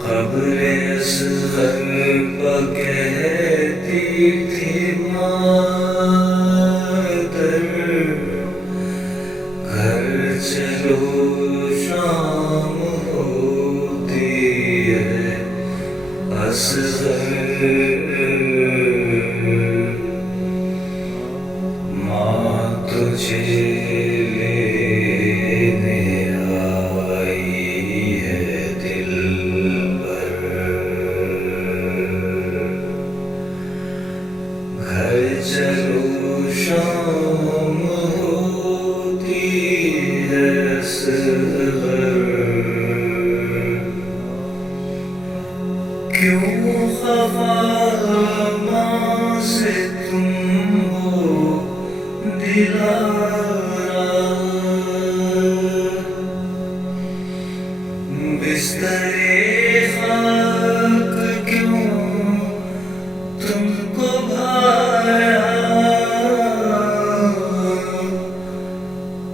قبر اصغر پہ کہتی تھی مادر گھر چلو شام ہوتی ہے اصغر ماں تجھے لینے آئی ہے دل پر گھر چلو شام ہوتی ہے اصغر کیوں خفا ماں سے تم ہو دلارا بستر خاک کیوں تم کو بھایا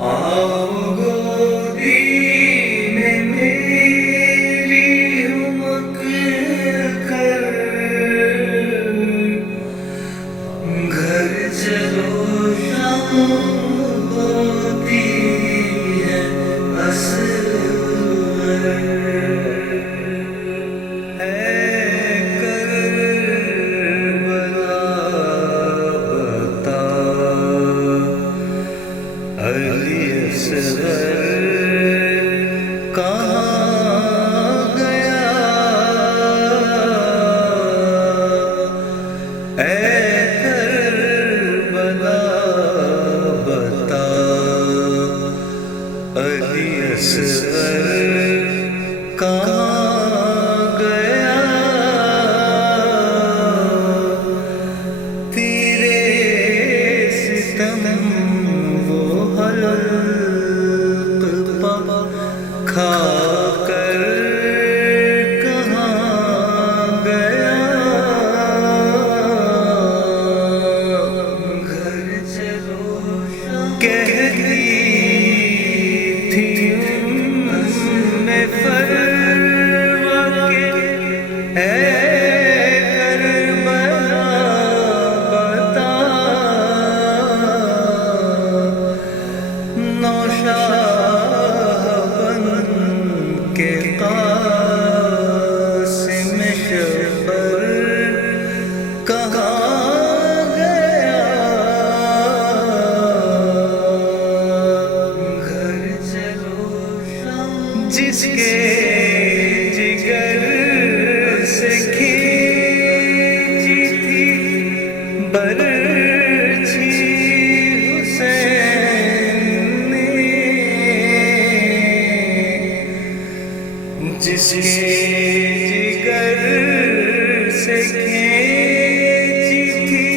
آؤ گودی میں میری ہمک کر گھر چلو شام ہوتی ہے اصغر ہے کربلا بتا علی اصغر کہاں گیا اے کربلا بتا علی اصغر کہاں گیا تیرے ستم وہ حلق پا کھا کر کہاں گیا گھر چلو کہتی تھی میں فروا کے اے کربلا بتا نوشاہ بن کے قاسم شبر کہاں گیا گھر چلو جس کے جگر سے کھینچی تھی برچھی حسین نے جس کے جگر سے کھینچی تھی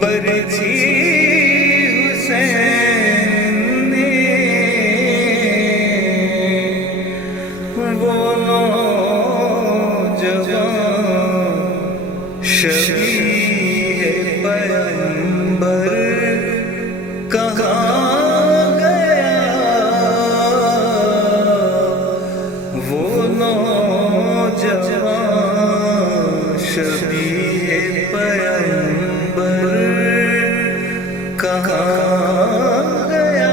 برچھی حسین نے وہ نوجوان شبیہ پیغمبر کہاں گیا وہ نوجوان شبیہ پیغمبر کہاں گیا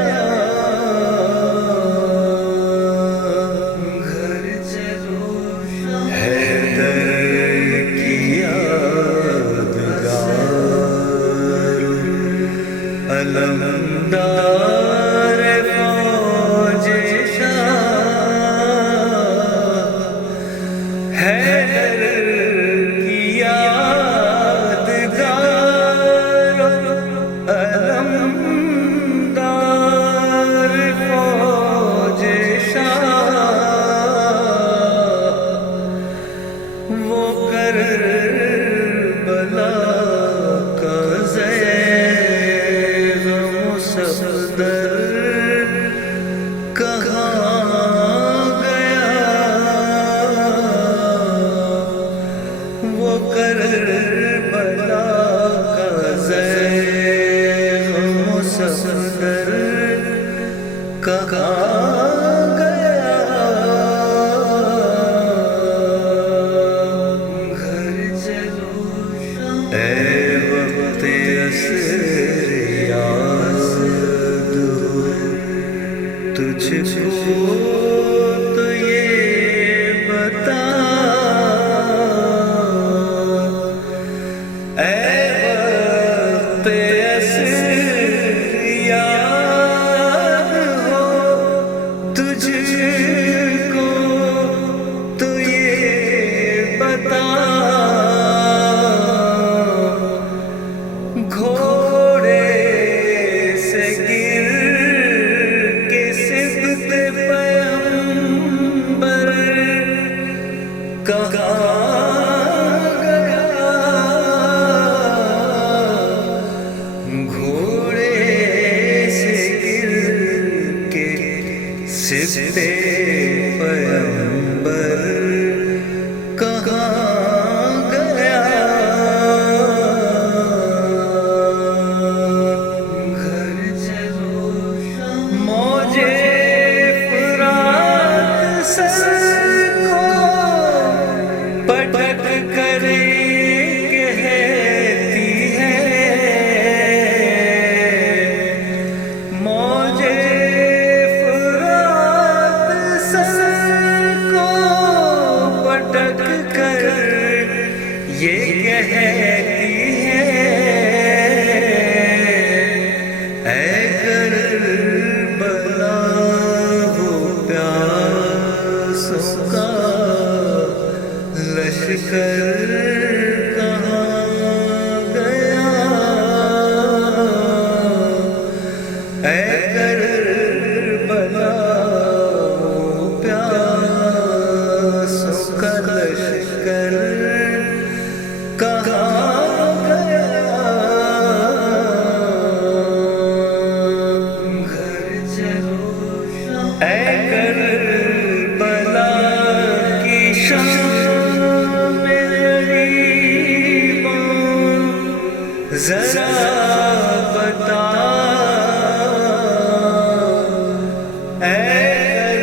گھر چلو حیدر کی یادگار علمدار فوج شاہ حیدر کی یادگار علمدار فوج شاہ وہ کربلا کا زیغ مصدر کہاں گیا وہ کربلا کا زیغ مصدر صفدر کہاں گیا گھر چلو اے وقت عصر یازد تجھ کو تو یہ بتا اے وقت عصر یاد ہو تجھ کو تو یہ بتا گھوڑے سے گر کے سبت پیغمبر کہاں گیا گھوڑے سے گر کے سبت پیغمبر کہاں گیا گھر چلو موجے فرات سر کو پٹک کر کہتی ہے موجے فرات سر کو پٹک کر یہ کہتی ہے اے کربلا وہ پیاسوں کا لشکر کہاں گیا اے کربلا وہ پیاسوں کا لشکر کہاں گیا گھر چلو اے کربلا کی شام میں غریبوں ذرا بتا اے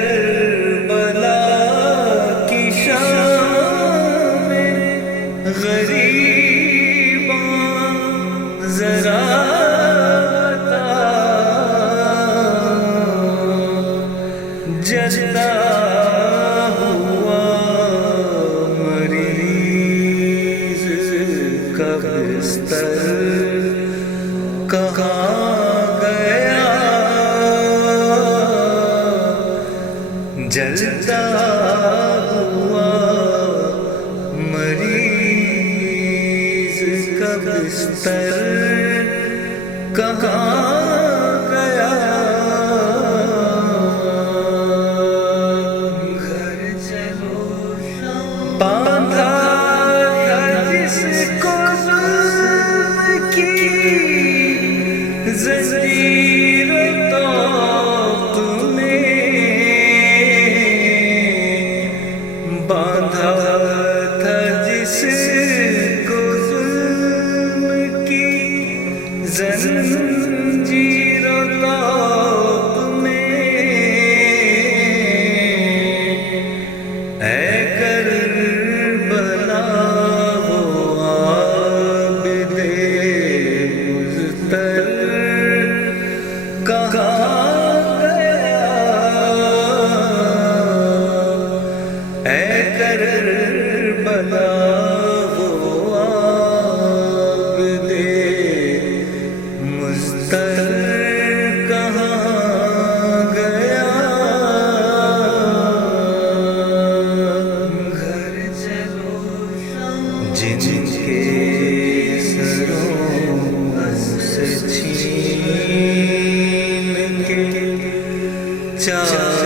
کربلا کی شام میں غریبوں ذرا بتا جلتا ہوا مریض کا بستر کہاں گیا جلتا ہوا مریض کا بستر کہاں گیا گھر چلو باندھا تھا جس کو ظلم کی زنجیر طاق میں باندھا تھا جس کو ظلم کی زنجیر طاق میں اے کربلا وہ عابد مزتر کہاں گیا اے کربلا وہ عابد مزتر کہاں گیا گھر چلو جن کے سروں سے چھین کے چار